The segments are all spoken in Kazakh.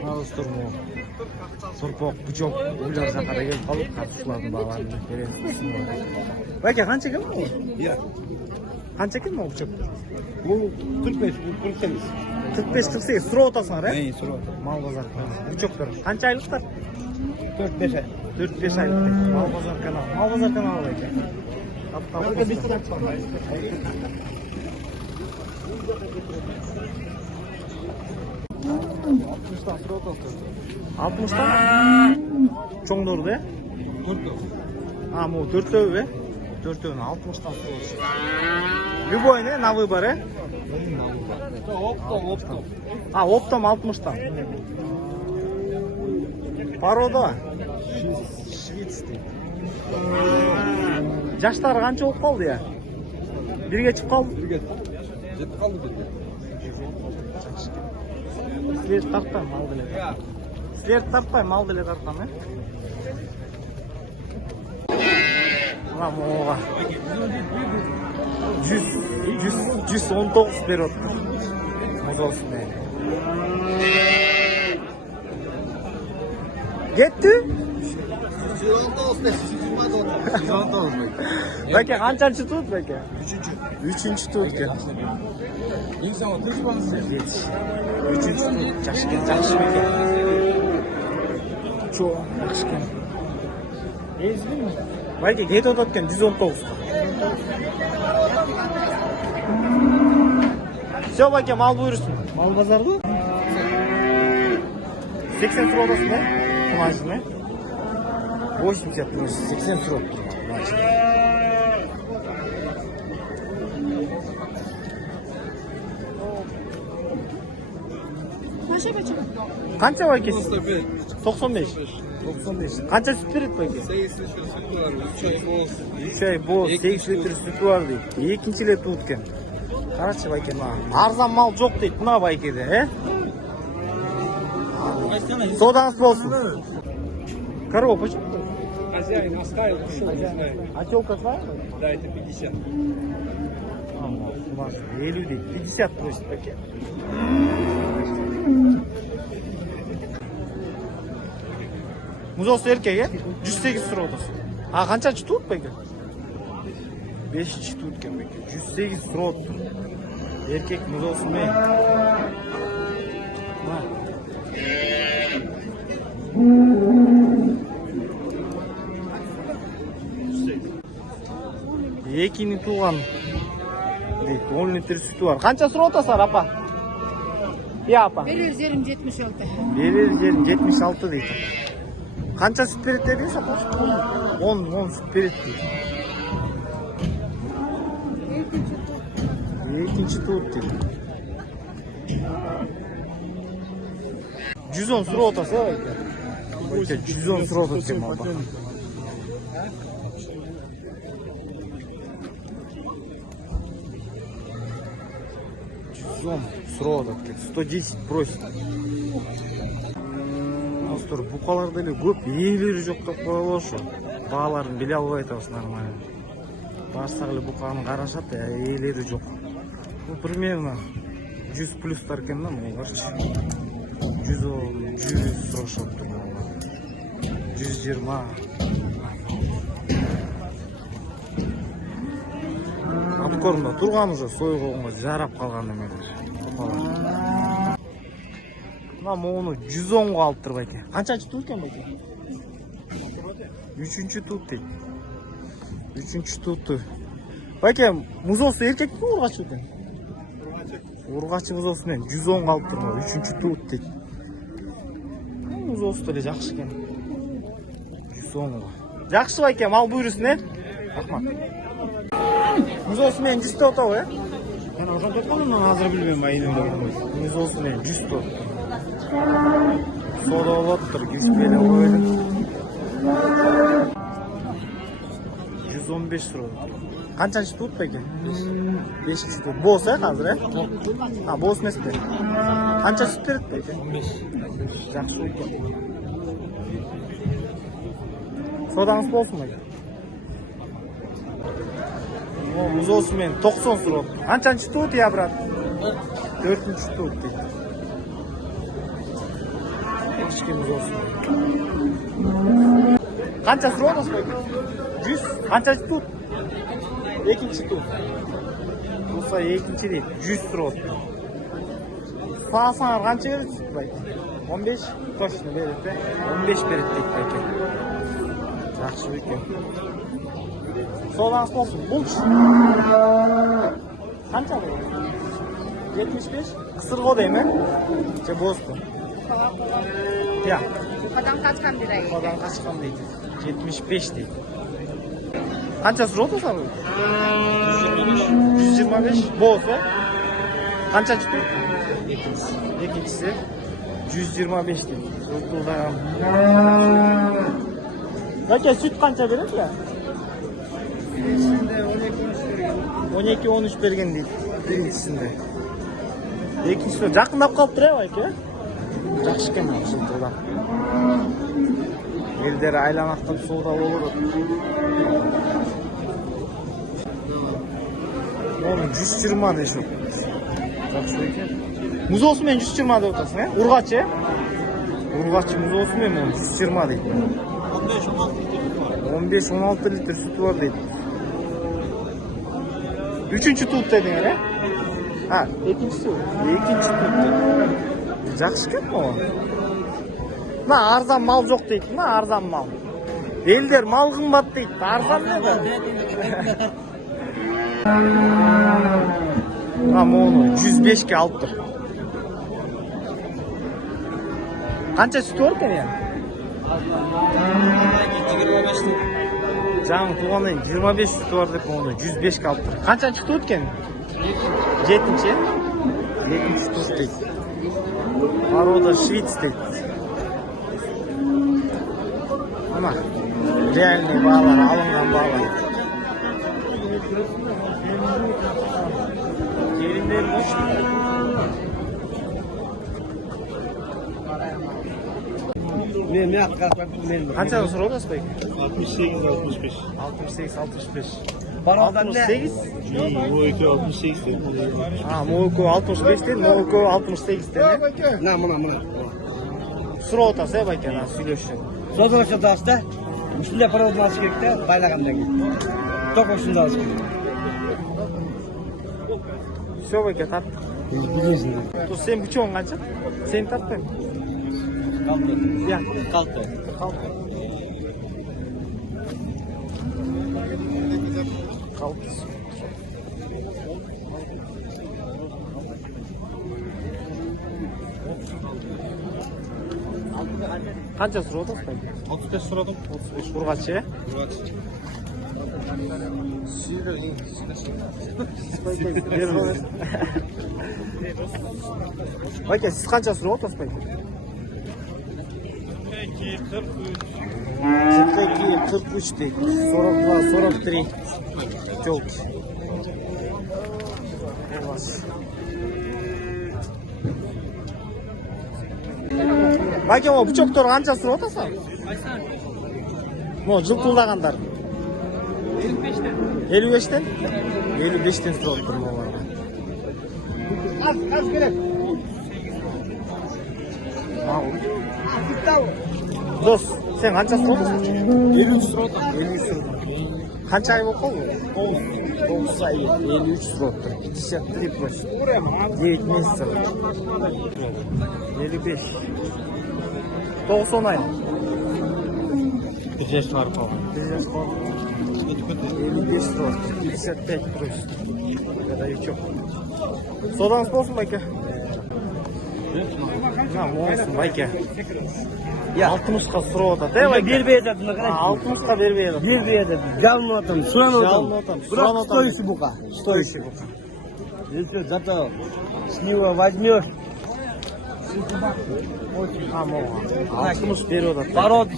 Dostlar bu Sorpoq, Bucok, ular zaqara kelib qolib, qattiqlarni bag'alarini beramiz. Baka qancha kim bu? Ya. Qancha kim bu Bucok? Bu 45, bu 48. 45-48 sura otasizlar, ha? Ey, sura. Mal bozorlar. Bucoklar qancha oyliklar? 4-5 ay. 4-5 oylik. Mal bozor kanal. Mal bozor kanalı baka. Orada bir sıra var. 60'dan çoğundur da. Ha bu 4'ü be. 4'ünü 60'dan soruyorsun. Любой ne? На выборе? Оптом. Ha optom 60'dan. Paroda. Şvits deydi. Жаштары қанша болып қалды ya? Бірге çıkıp қалды? Birge. Жетіп қалды бірге. Сілерді тартпай, мал біле. Сілерді тартпай, мал біле тартам, е? Мына моға 119 беріп отыр. Мұз olsun be. Кетті? 119 bek. Бәке, қаншаншы туыт, бәке? Üçüncü tuğut ki. İnsan oturmaz. Üçüncü tuğut. Жақсы бәке. Çok жақсы кен. Бәке, кет отат кен 119. Все, бәке, мал бұйырсын. Мал базарды? 80 сыр odasın da? Kumajını. 80 burası. 80 sır ottur. Kança var ki? 95. 95. Kança süt verir peki? 8 litre sütü var. 3 ay boz. 3 ay boz. 8 litre sütü var deydi. Екіншіле туыткен. Қарашы байке маған. Арзан мал жоқ дейді мына байкеде, е? Содаңыз болсын. Корова почему? Хозяин оставил, ушел, не знаю. А телка своя? Да, это 50. 50 дейді. 50 просит пакет. Музосы еркек, е? 108 сыр отасы. А қаншаншы туыт бәке? 5-ші туыткен бәке. 108 сыр отты. Еркек музосы мен. Екini туған дейді. 10 литр sütü var. Қанша сыр отасы, апа? Ya апа? Берер жерім 76. Берер жерім 76 дейді. Қанша süt береді дедіңіз, апа? 10 süt береді дейді. Екінші туыт дейді. 110 сыр отасы, бәке. 110 сыр отасы екен, апа. 110 сыр отасы, 110 просит. Достар, бұқаларда еле көп иелері жоқ деп қойып ошы. Бағаларын біле албай айтамыз нормально. Барсақ еле бұқаны қарашат, иелері жоқ. Bu примерно 100 плюстар екен да, мұғаршы. 110, 100 сұрашып тұр. 120. Аткорында тұрған уже сойғауға жарап қалған емелер. Мына мұны 110-ға алып тұр бәке. Қаншаншы туыт екен бәке? 3-ші туыт дейді. 3-ші туытты. Бәке, мұзосы еркек пе ұрғашы екен? Ұрғашы мұзосымен 110-ға алып тұр. 3-ші туыт дейді. Мұзосы төле жақшы екен. 110-ға. Жақшы бәке, мал бұйырсын, е? Рахмат. Мұзосымен 100 отау, е? Ben oradan tutmadım mı? Hazır bilmiyorum aynen. Мұзосымен 100 отау. Сода олаттыр, кеспелі қойды. 115 сұры. Қаншаншы туыт бәке? 5-ші туыт. Бос, е, қазір, е? А, бос емес пе? Қанша сүт береді бәке? 15. Жақсы екен. Содаңыз болсын бәке? Мұзосымен 90 сұры. Қаншаншы туыт, я, брат? 4-ші туыт дейді. Кичке муз болсун. Канча сурабыз байке? 100. Канча тут? Экинчи тут. Болса экинчи дейт. 100 сурабыз. Саасаңар канча бересиз байке? 15 точно берет, 15 берет дейт байке. Жакшы байке. Соолаңыз болсун. Булчу. Канча бу? 75? Кысырго дейм, же бозду? Я. Kodan kaçkan birayı. Kodan kaçkan deydi. 75 deydi. Kança сурабыз сабы? 125. Болсо? Канча çıktı? Экинчиси 125 deydi. Жылтылдаган. Заке süt канча берет ya? 12-13 берген deydi. Биринчисинде. Экинчиси жакындап калыптыр байке. Жакшы экен жылтылдап. Элдер айланактан сууда болот. Onu 120 deyишет. Жакшы экен. Муз болсун мен 120 деп атасың, Ургачы? Ургачы муз болсун мен 120 дейт. 15-16 литр sütü var deyт. Üçüncü tut dedin ya? Ha, ikinci tut. İkinci tut. Жақсы екен оған. Мына арзан мал жоқ дейді. Мына арзан мал. Елдер мал қымбат дейді. Арзан не бар? Оны 105-ке алып тұр. Қанша сүті бар екен ya? Жаңы туғаннан 25 сүті бар деп оны 105-ке алып тұр. Қаншанчы тут екен? 7-ші? 7-ші тут дейді. Порода швиц дейт. Ана реальный баалар, алынган баалар. Келиндер бош. Қанша сурабыз байке? 68-65. 68-65. 68? Moiko 68 dedi. Moiko 65 dedi, Moiko 68 dedi. Мына. Сурап атасыз, байке, сүйлөшүп. Созылышы дауыста, үстінде пародын алыш керек те, байлағандан кейін. Тоқ үстінде алыш керек. Все, байке, тарт. Білесің. То сен бүчоң қанша? Сен тартпайм. Қалды. Я. Қалды. Қанша сурап атасыз байке? 35 сұрадым. 35 Ургачы? Байке, сіз қанша сурап атасыз байке? 42-43 deydi. 42-43. Çok. Байке, o bıçaktor қанша сурап атасың? Mo жылтылдағандар. 55'ten? 55'ten сурап тұрмын оларға. Az gerek. Дос, сен қанша сурап атасың? 53 сұрадым. 53 сурап. Қанша ай болып қалды? 9 ай, 53 сурап тұр. 53 прошу. 9 месяцев. 55. 90 ай. Bir yaş var kaldı. 55 сурап. 55 прошу. Когда и чё? Содан болсын байке. Болсын байке. 60-қа сурап атады, байке? Бербей жатыр, мына қарай. 60-қа бербей жатыр. Бербей жатыр. Жалынып атам, сұранып атам. Бірақ Стоящий бука. Стоящий бука. Если зато с него возьмешь. Мол. 60 беріп атады. Пород.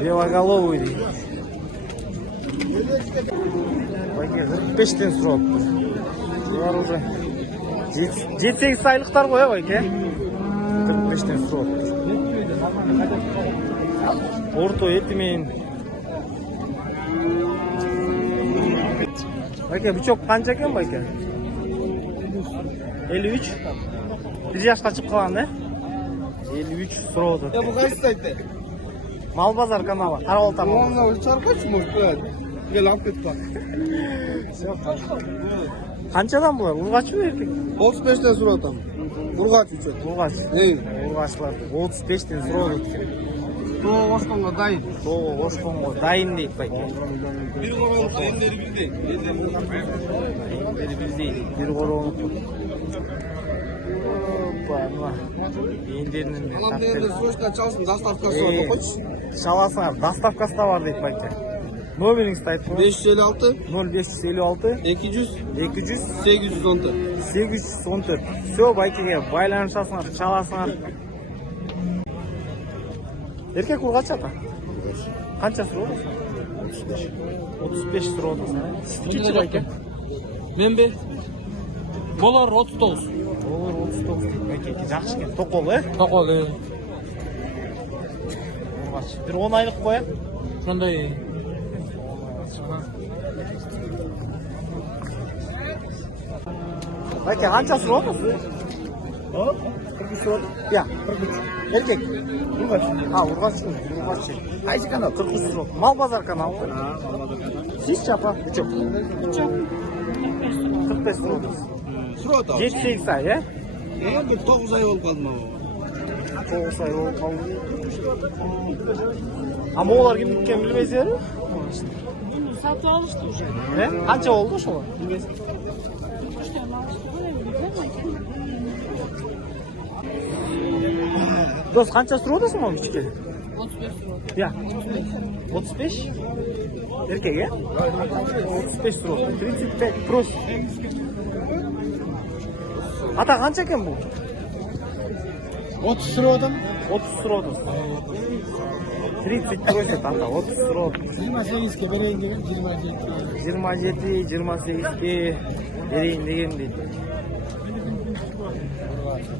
Белоголовый дейді. Байке 45-тен сурап тұр. Бұлар уже 7-8 айлықтар ғой, байке? 45-тен сурап тұр. Орто етімен. Байке, бычок қанша екен, байке? 53. 1 yaşka çıkıp kalan da. 53 сурап Ya bu kaç saydı? Mal Bazar kanalı. Karabol tamam. Ulan çarpış mı? Gel alıp git bak. Qanchadan bular? Urg'och mı erkek? 35'ten sonra atam. Urgaç üçü. Urg'och. Evet. Urg'ochlar 35 dan so'rab o'tgan. Doğu Osmanlı dayı. To'g'ri O'shqonga dayin deydi payka. Bir kovan dayınları bildi. Biri bildi. Bir qo'rg'on. Hoppa, nima? Endining Alam neyinde sroçtan çalışsın. Dastavkası var. Koç. Çalasыңар, доставкасы да бар deydi payka. Nomeringizni aytib 556 0556 200 200 814. 814. Все, байкеге байланышасыңар, çalasыңар. Erkek urg'och ata? Qancha so'rab o'tasiz? 35 so'rab o'tasiz. Siznikichi bayka? Men bir dolar 39. Dolar 39 deydi bayka. Yaxshi ekan. To'qol, Toqol. Urg'och. Bir 10 oylik qo'yib. Shunday. Bayka qancha so'rab o'tasiz? 43 so'rab. Ya, 43. Erkek. Urg'och. Ha, urg'och. Urg'och. Qaysi kanal? 43 so'rab. Mal Bazar kanalı. Siz chapa. Uchuk. 45 so'rab o'tasiz. Sroç abi. 7-8 ay, ya? Bir 9 ay olup kalma. 9 ay oldu kaldı. Ama olar kim bitken bilmezler mi? Satı alıştı уже. Ne? Kança oldu şu an? Bilmezler. İşte alıştı. Böyle mi? Dost kança sürü odasın mı küçük? 35 lira. Ya. 35? Erkek ya? 35 sürü odası. 35 pros. Ata kança eken bu? 30 lira adam. 30 sürü odası. 30 pros et ata. 30 sürü odası. 28 ke vereyim gibi 27, 28'de vereyim degen deydi.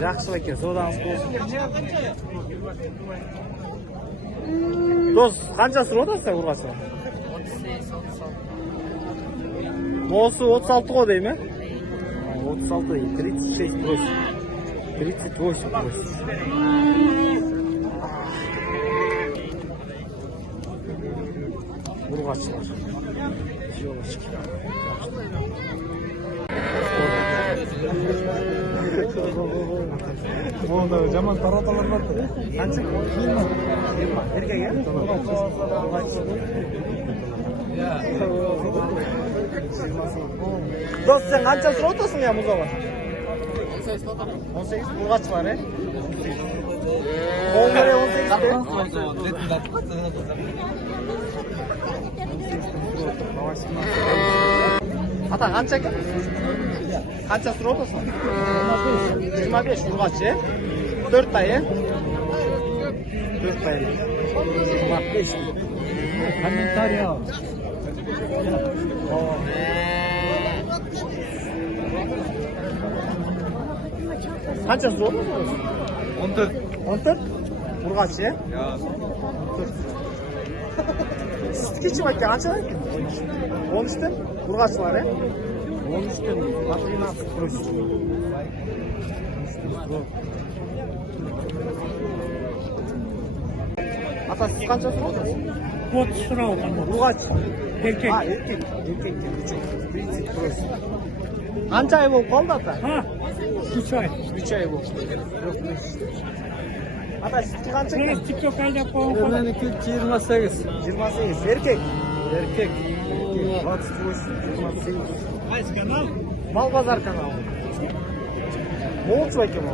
Жақсы екен, содаңыз болсын. Дос, қанша сұрап отырсың урғачқа? 38, 36. Осы 36 ғой дей ме? 36 дей, 36 просит. 38 просит. Урғачылар. Девочки. Onda zaman taratalar var. Qancha? 20. Erkek ya? Do'st, sen qancha so'rab o'tasan ya muzoga? 18 urg'och var, he? Qo'ng'ir 18. Ata qancha ekan? Qancha so'rab o'tasan? 25 urg'och, he? 4 ay, he? 4 ay. 25. Комментарий. Qancha so'rab o'tasan? 14. 14? Urg'och, he? Ya. 14. Siznikichi aka qancha ekan? 13 dan urg'och var, he? 13 dan 13 просит. Ata siz qancha so'rab o'tasiz? 30 lira oldu. Urg'och. Erkek. Ha, erkek. Erkek. 30 просит. Qancha ay bo'lib qoldi ata? Ha. 3 ay. 3 ay bo'ldi. Yo'q, 5. Ata sizniki qancha ekan? Biz TikTok aylab qo'ygan. Benimki 28. 28. Erkek. Erkek. 28, 28. Qaysi kanal? Mal Bazar kanalı. Молодцы ekan bu.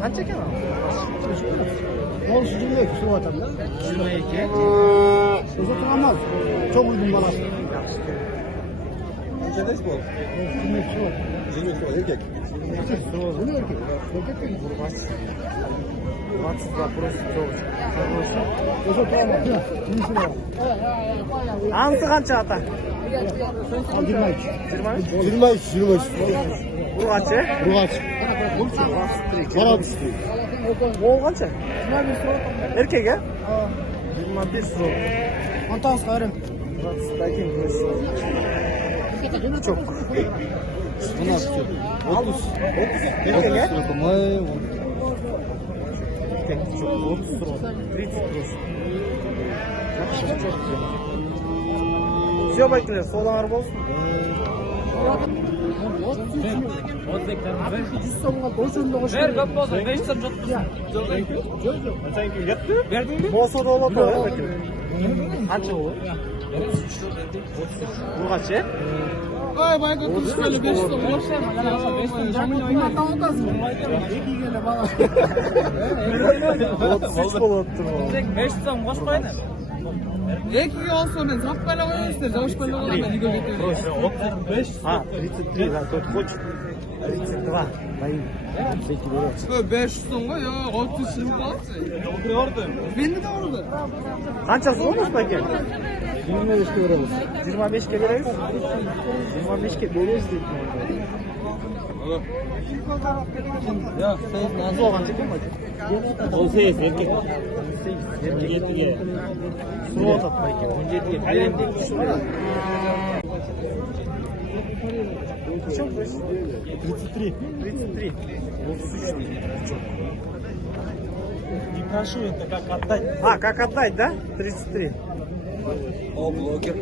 Qancha ekan? 22 şu adam da. 22. Uzatılmaz. Çok uygun bana. Kaçadayız bu? 22 şu. 22 şu erkek. Bu ne erkek? Erkek mi? 22 просит девочка. Uzatılmaz. 20 lira. Ansı qancha ata? 23. 23. 23. 23. Urg'och, he? Rugaç. Karat. Mo'l qancha? Erkek, he? 25 so'm. Antas karım. 21 просит. Çok. Мына 30. Еркек, Ой, 30 срок. 30 грош. Все, байкелер, солаңар болсын. Ver көп болsun. 5 сом жоқ. Бердің бе? Болса да болады ғой, байкелер. Қанша ол? Қанша? Ой, байға күшкелі 5 сом. 33 болады тұр ол. 5 сом қошпайды. Екіге olsa мен сатпайлы қойыңыздар, жауышпайлы қойыңыздар, үйге кетемін. А, 33, да, тот хочет. 32. Дайын. Секи береді. 500 сом ғой, 30 жыл қалыпсы. Менде де орды. Қаншасы болмас байке? 25-ке береміз. 25-ке береміз? 25-ке береміз дейді. Соған жеткен бай? 18, еркек. Еркекке. Сұр отат байке. 17-ге берем дейді. 33. 33. 33 дейді. Не прошу, это как отдать. А, как отдать, да? 33. О, блогер.